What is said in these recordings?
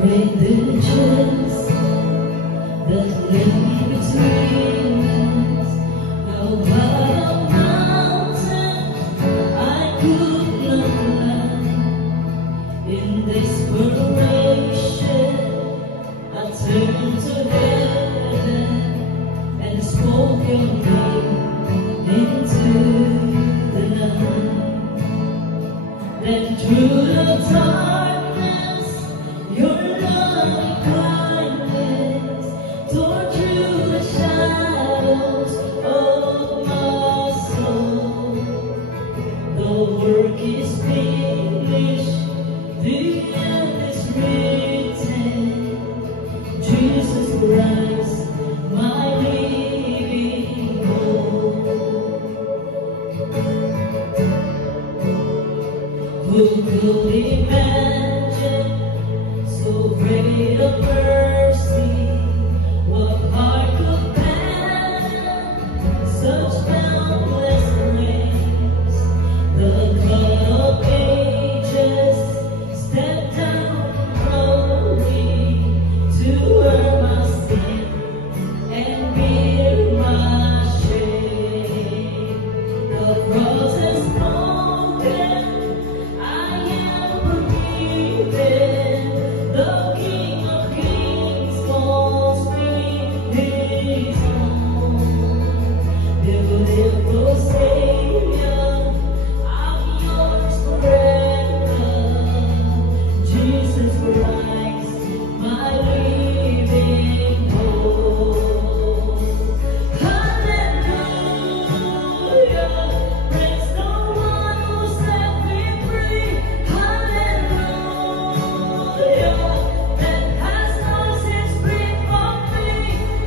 break the chains that lay between us. How about a mountain I could not climb? In desperation, I turned to heaven and spoke your name into the night. Then through the darkness, your loving kindness tore through the shadows of my soul. The work is finished, the end is written. Jesus Christ, my living hope. Who could imagine so great a mercy? What heart could pen such boundless grace? The God of ages stepped down lowly to earn my sin and bear my shame. The cross has spoken, I am forgiven. The King of Kings calls me his own. Beautiful Savior, I'm yours forever. Jesus Christ, my living hope. Hallelujah, praise the one who set me free. Hallelujah, that has lost its grip on me.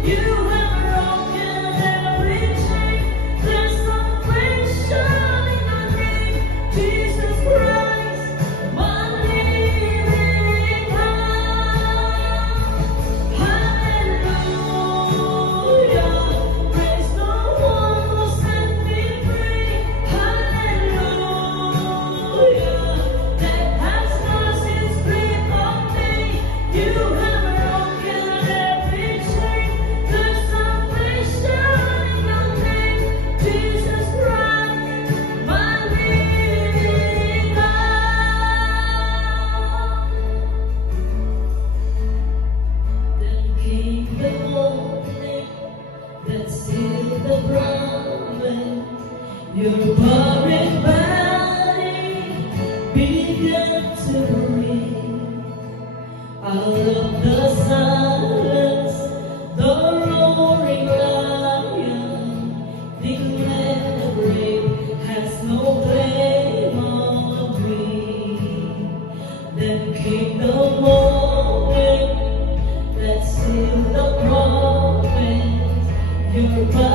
You have broken every chain. There's salvation in your name, Jesus Christ, my living hope. Hallelujah, praise the one who set me free. Hallelujah, that has lost its grip on me. You have broken every chain. There's salvation in your name, Jesus Christ, my living hope. Then came the morning that sealed the promise. Your buried body began to breathe. Out of the silence, the roaring lion declared the grave has no claim on me. Then came the moment that sealed the promise. Your body